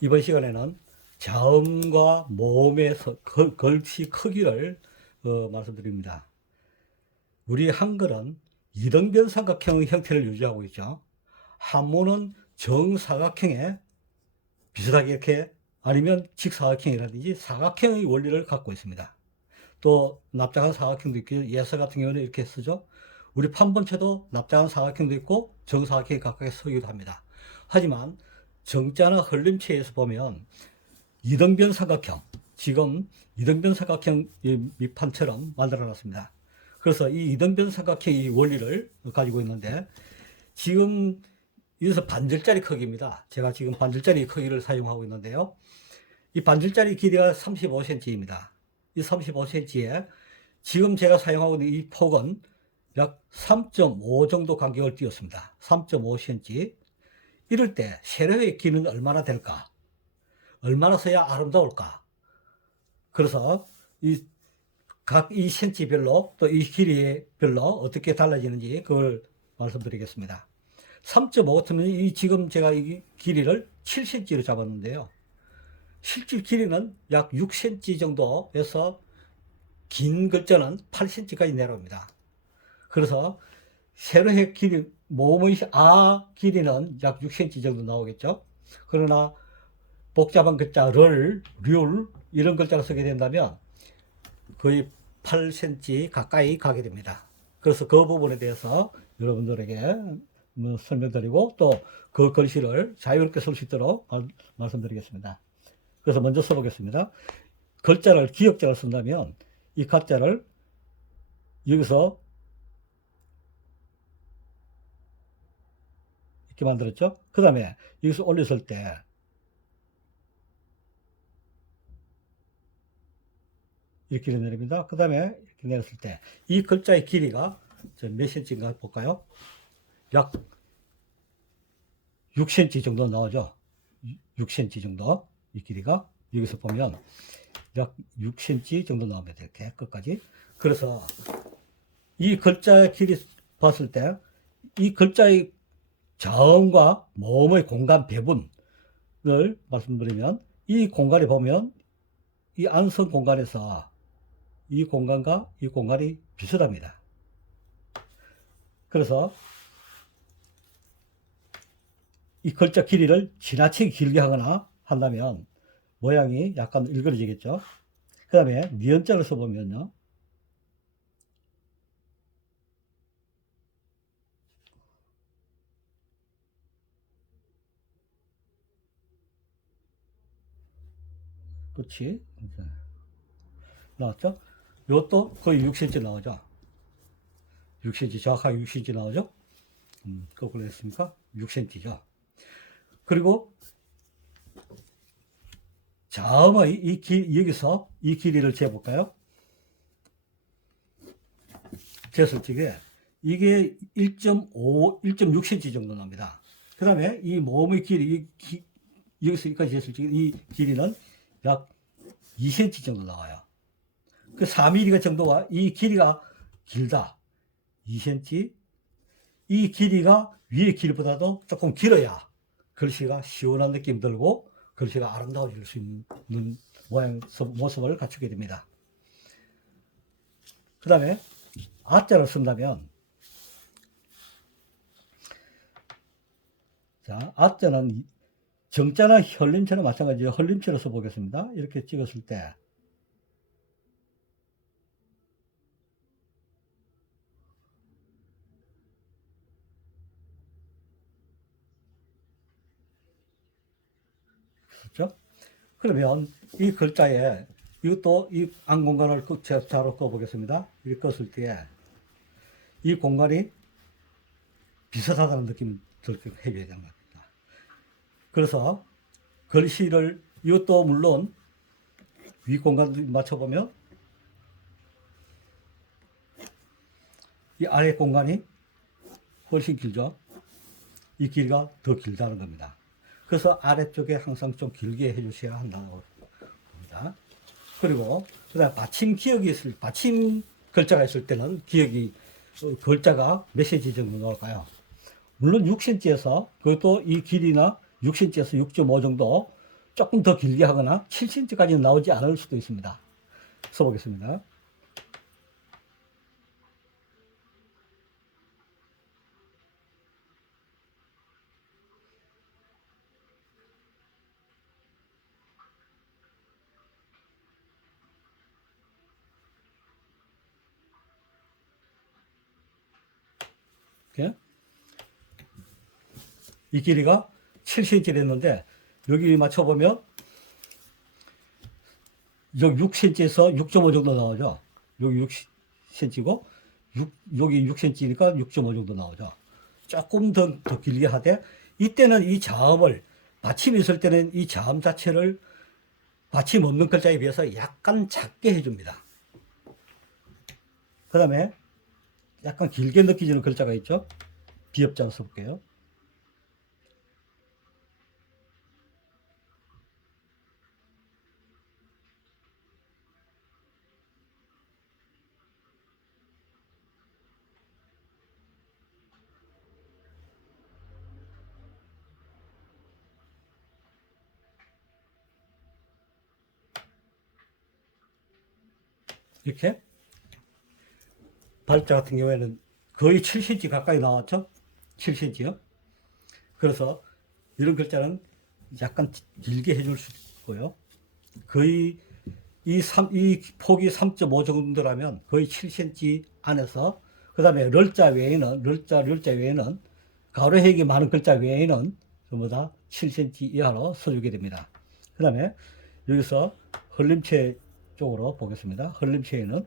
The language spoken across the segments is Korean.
이번 시간에는 자음과 모음의 글씨 크기를 말씀드립니다. 우리 한글은 이등변 삼각형 형태를 유지하고 있죠. 한문은 정사각형에 비슷하게 이렇게 아니면 직사각형이라든지 사각형의 원리를 갖고 있습니다. 또 납작한 사각형도 있고 예서 같은 경우는 이렇게 쓰죠. 우리 판본체도 납작한 사각형도 있고 정사각형이 각각 서기도 합니다. 하지만 정자나 흘림체에서 보면 이등변 삼각형, 지금 이등변 삼각형 밑판처럼 만들어 놨습니다. 그래서 이 이등변 삼각형의 원리를 가지고 있는데, 지금 여기서 반절짜리 크기입니다. 제가 지금 반절짜리 크기를 사용하고 있는데요. 이 반절짜리 길이가 35cm입니다. 이 35cm에 지금 제가 사용하고 있는 이 폭은 약 3.5 정도 간격을 띄웠습니다. 3.5cm. 이럴 때 세로의 길이는 얼마나 될까? 얼마나 써야 아름다울까? 그래서 각 이 cm별로 또 이 길이별로 어떻게 달라지는지 그걸 말씀드리겠습니다. 3.5면 이 지금 제가 이 길이를 7cm로 잡았는데요. 실질 길이는 약 6cm 정도에서 긴 글자는 8cm까지 내려옵니다. 그래서 세로의 길이, 모음의 길이는 약 6cm 정도 나오겠죠. 그러나 복잡한 글자 률 이런 글자를 쓰게 된다면 거의 8cm 가까이 가게 됩니다. 그래서 그 부분에 대해서 여러분들에게 설명드리고 또 그 글씨를 자유롭게 쓸 수 있도록 말씀드리겠습니다. 그래서 먼저 써보겠습니다. 글자를 기역자를 쓴다면 이 가자를 여기서 이렇게 만들었죠. 그 다음에 여기서 올렸을 때 이렇게 내립니다. 그 다음에 이렇게 내렸을 때 이 글자의 길이가 몇 cm인가 볼까요? 약 6cm 정도 나오죠. 6cm 정도 이 길이가 여기서 보면 약 6cm 정도 나옵니다. 이렇게 끝까지. 그래서 이 글자의 길이 봤을 때 이 글자의 자음과 모음의 공간 배분을 말씀드리면 이 공간에 보면 이 안선 공간에서 이 공간과 이 공간이 비슷합니다. 그래서 이 글자 길이를 지나치게 길게 하거나 한다면 모양이 약간 일그러지겠죠. 그 다음에 니은자를 써보면요. 끝이 나왔죠. 이것도 거의 6cm 나오죠. 6cm, 정확하게 6cm 나오죠. 거꾸로 했으니까 6cm죠. 그리고 자음의 여기서 이 길이를 재볼까요? 쟀을 적에 이게 1.5, 1.6cm 정도 납니다. 그 다음에 이 모음의 길이, 여기서 여기까지 쟀을 적에 이 길이는 약 2cm 정도 나와요. 그 4mm 정도와 이 길이가 길다. 2cm. 이 길이가 위의 길이보다도 조금 길어야 글씨가 시원한 느낌 들고 글씨가 아름다워질 수 있는 모양, 모습을 갖추게 됩니다. 그 다음에 아자를 쓴다면, 자, 아자는 정자나 흘림체는 마찬가지로 흘림체로 써보겠습니다. 이렇게 찍었을 때, 그렇죠? 그러면 이 글자에 이것도 이 안 공간을 자로 꺼보겠습니다. 이렇게 껐을 때 이 공간이 비슷하다는 느낌을 들게 해줘야 되는 겁니다. 그래서 글씨를 이것도 물론 위 공간 맞춰보면 이 아래 공간이 훨씬 길죠. 이 길이가 더 길다는 겁니다. 그래서 아래쪽에 항상 좀 길게 해주셔야 한다고 봅니다. 그리고 그다음 받침 글자가 있을 때는 글자가 몇 cm 정도 나올까요? 물론 6cm에서 그것도 이 길이나 6cm에서 6.5 정도 조금 더 길게 하거나 7cm까지는 나오지 않을 수도 있습니다. 써보겠습니다. 이렇게. 이 길이가 7cm를 했는데 여기 맞춰보면 여기 6cm에서 6.5 정도 나오죠. 여기 6cm고 여기 6cm니까 6.5 정도 나오죠. 조금 더 길게 하되 이때는 이 자음을 받침이 있을 때는 이 자음 자체를 받침 없는 글자에 비해서 약간 작게 해줍니다. 그 다음에 약간 길게 느껴지는 글자가 있죠. 비읍자로 써볼게요. 이렇게 발자 같은 경우에는 거의 7cm 가까이 나왔죠. 7cm요. 그래서 이런 글자는 약간 길게 해줄 수 있고요. 거의 이 폭이 3.5 정도라면 거의 7cm 안에서, 그 다음에 럴자 외에는, 럴자 외에는, 가로획이 많은 글자 외에는 전부 다 7cm 이하로 써주게 됩니다. 그 다음에 여기서 흘림체 쪽으로 보겠습니다. 흘림체에는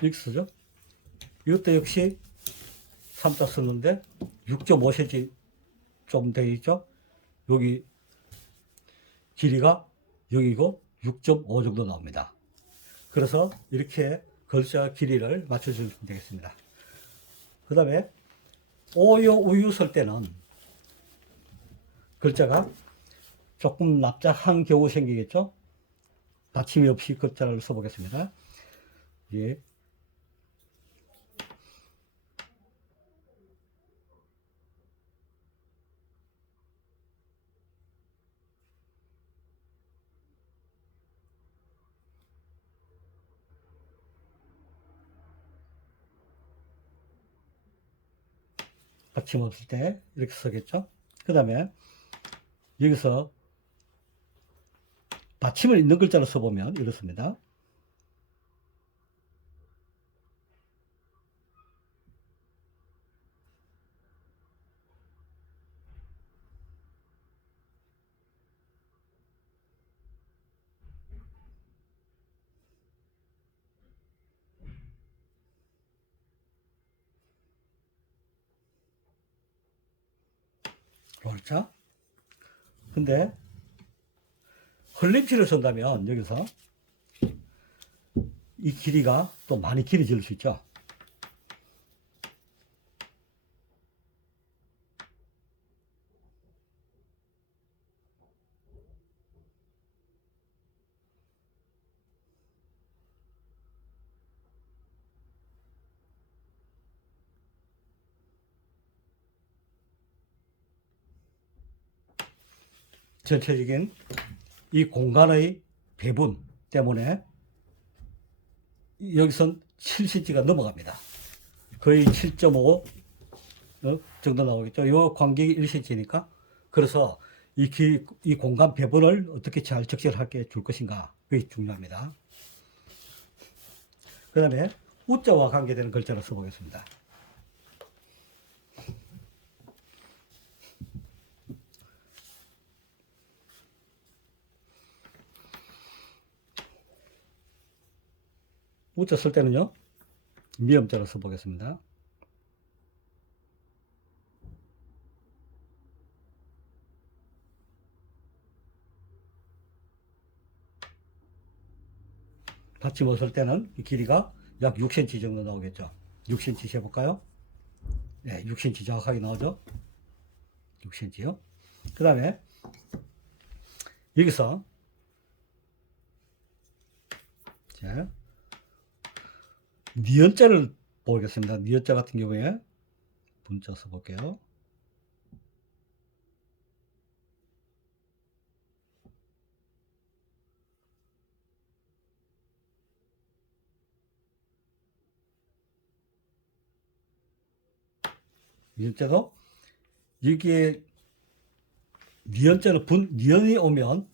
이렇게 쓰죠. 이것도 역시 3자 썼는데 6.5cm 좀 되어 있죠. 여기 길이가 여기고 6.5 정도 나옵니다. 그래서 이렇게 글자 길이를 맞춰주면 되겠습니다. 그 다음에 오요 우유 쓸 때는 글자가 조금 납작한 경우 생기겠죠. 받침이 없이 글자를 써보겠습니다. 예. 받침 없을 때 이렇게 쓰겠죠. 그 다음에 여기서 받침을 있는 글자로 써보면 이렇습니다. rol자. 근데 흘림체를 쓴다면 여기서 이 길이가 또 많이 길어질 수 있죠. 전체적인 이 공간의 배분 때문에 여기선 7cm가 넘어갑니다. 거의 7.5 정도 나오겠죠. 이 간격이 1cm니까. 그래서 이 공간 배분을 어떻게 잘 적절하게 줄 것인가, 그게 중요합니다. 그 다음에 우자와 관계되는 글자를 써보겠습니다. 우자 쓸 때는요, 미음자로 써보겠습니다. 받침 쓸 때는 이 길이가 약 6cm 정도 나오겠죠. 6cm 재볼까요? 네, 6cm 정확하게 나오죠. 6cm요. 그 다음에 여기서 자, 니은자를 보겠습니다. 니은자 같은 경우에 문자 써볼게요. 니은자도 여기에 니은이 오면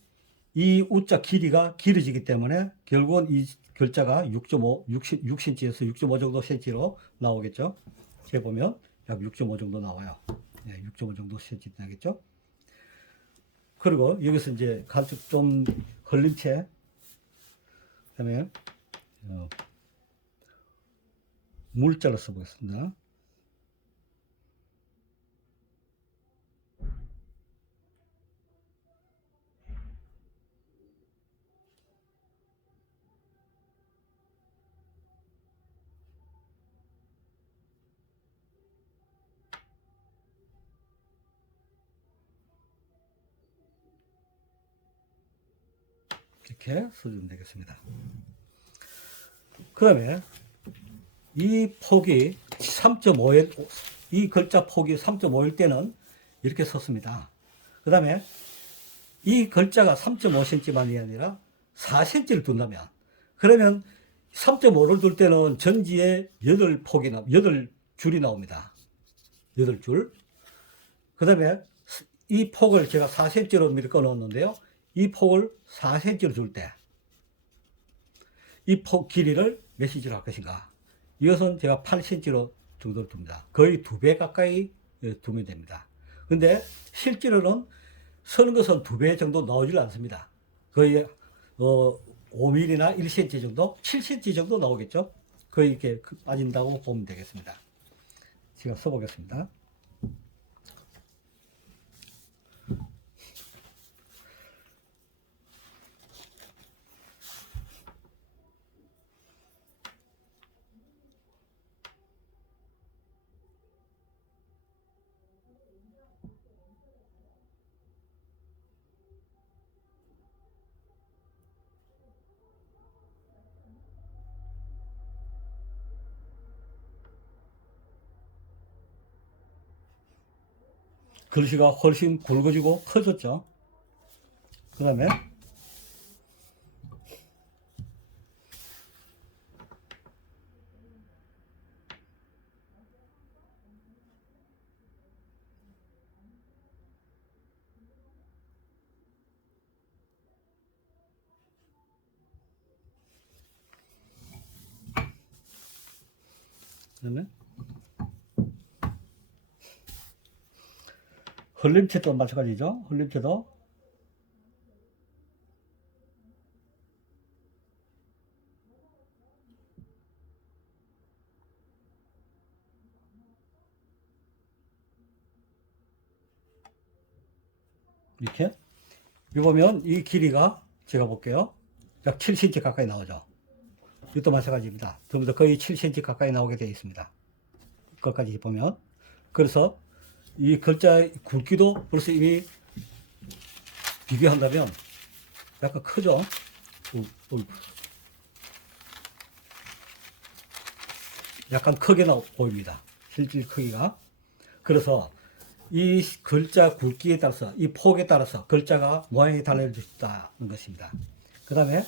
이 우자 길이가 길어지기 때문에 결국은 이 글자가 6.5, 6cm에서 6.5 정도 cm로 나오겠죠. 재보면 약 6.5 정도 나와요. 네, 6.5 정도 cm 나겠죠. 그리고 여기서 이제 간접 좀 흘린 채, 그다음에 물자를 써보겠습니다. 이렇게 써주면 되겠습니다. 그 다음에 이 폭이 3.5일, 이 글자 폭이 3.5일 때는 이렇게 썼습니다. 그 다음에 이 글자가 3.5cm만이 아니라 4cm를 둔다면, 그러면 3.5를 둘 때는 전지에 8줄이 나옵니다. 8줄. 그 다음에 이 폭을 제가 4cm로 미리 꺼놓았는데요. 이 폭을 4cm로 줄 때, 이 폭 길이를 몇cm로 할 것인가? 이것은 제가 8cm로 정도를 둡니다. 거의 2배 가까이 두면 됩니다. 근데 실제로는 서는 것은 2배 정도 나오질 않습니다. 거의 5mm나 1cm 정도, 7cm 정도 나오겠죠. 거의 이렇게 빠진다고 보면 되겠습니다. 제가 써보겠습니다. 글씨가 훨씬 굵어지고 커졌죠. 그 다음에 흘림체도 마찬가지죠. 흘림체도 이렇게. 이 보면 이 길이가 제가 볼게요. 약 7cm 가까이 나오죠. 이것도 마찬가지입니다. 전부 다 거의 7cm 가까이 나오게 되어 있습니다. 끝까지 보면. 그래서 이 글자 굵기도 벌써 이미 비교한다면 약간 크죠. 약간 크게 보입니다. 실질 크기가. 그래서 이 글자 굵기에 따라서, 이 폭에 따라서 글자가 모양이 달라질 수 있다는 것입니다. 그 다음에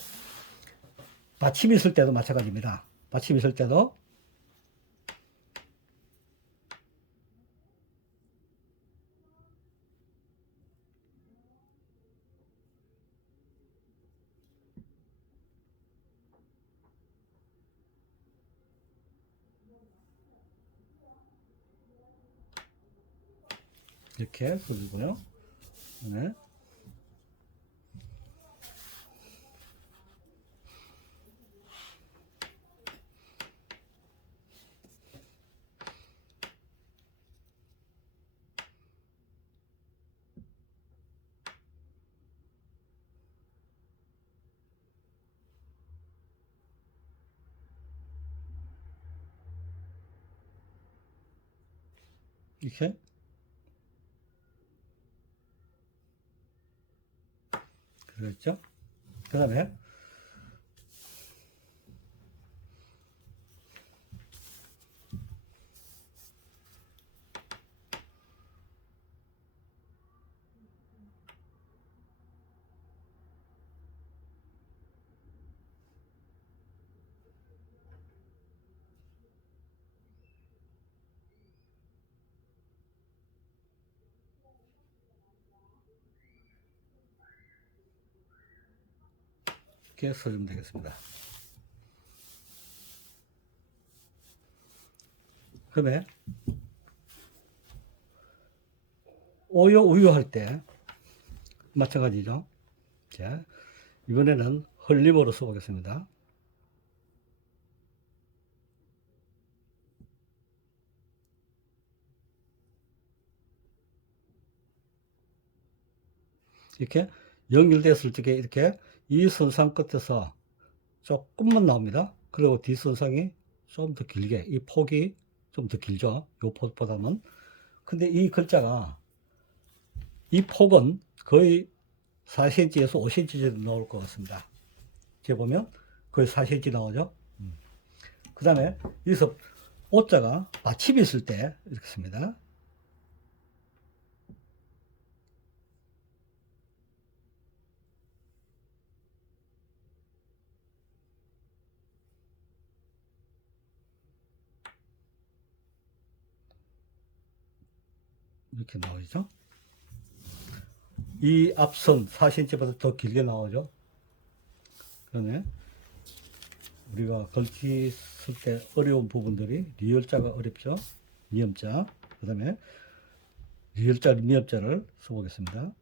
받침이 있을 때도 마찬가지입니다. 받침이 있을 때도 이렇게 그리고요. 네. 이렇게. 그렇죠? 그 다음에 이렇게 써주면 되겠습니다. 그 다음에 오요 우유 할 때 마찬가지죠. 자, 이번에는 흘림으로 써보겠습니다. 이렇게 연결됐을 때 이렇게 이 선상 끝에서 조금만 나옵니다. 그리고 뒷선상이 좀 더 길게, 이 폭이 좀 더 길죠. 요 폭보다는. 근데 이 글자가, 이 폭은 거의 4cm에서 5cm 정도 나올 것 같습니다. 이렇게 보면 거의 4cm 나오죠. 그 다음에 여기서 오자가 받침이 있을 때 이렇게 씁니다. 이렇게 나오죠. 이 앞선 4cm보다 더 길게 나오죠. 그러네. 우리가 글씨 쓸 때 어려운 부분들이 리을자가 어렵죠. 미음자. 그 다음에 리을자, 미음자를 써보겠습니다.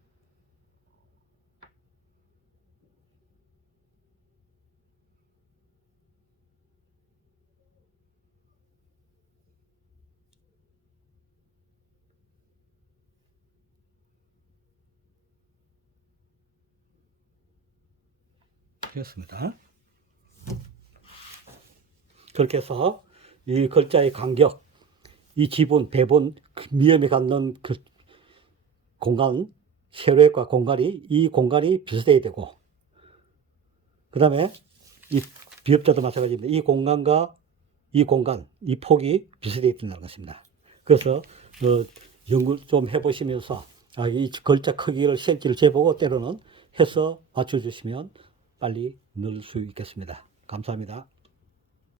되었습니다. 그렇게 해서 이 글자의 간격, 이 지분, 배분, 미음이 갖는 그 공간, 세로획과 공간이, 이 공간이 비슷해야 되고, 그 다음에 이 비읍자도 마찬가지입니다. 이 공간과 이 공간, 이 폭이 비슷해야 된다는 것입니다. 그래서 연구 좀 해보시면서 이 글자 크기를 cm를 재보고 때로는 해서 맞춰주시면 빨리 넣을 수 있겠습니다. 감사합니다.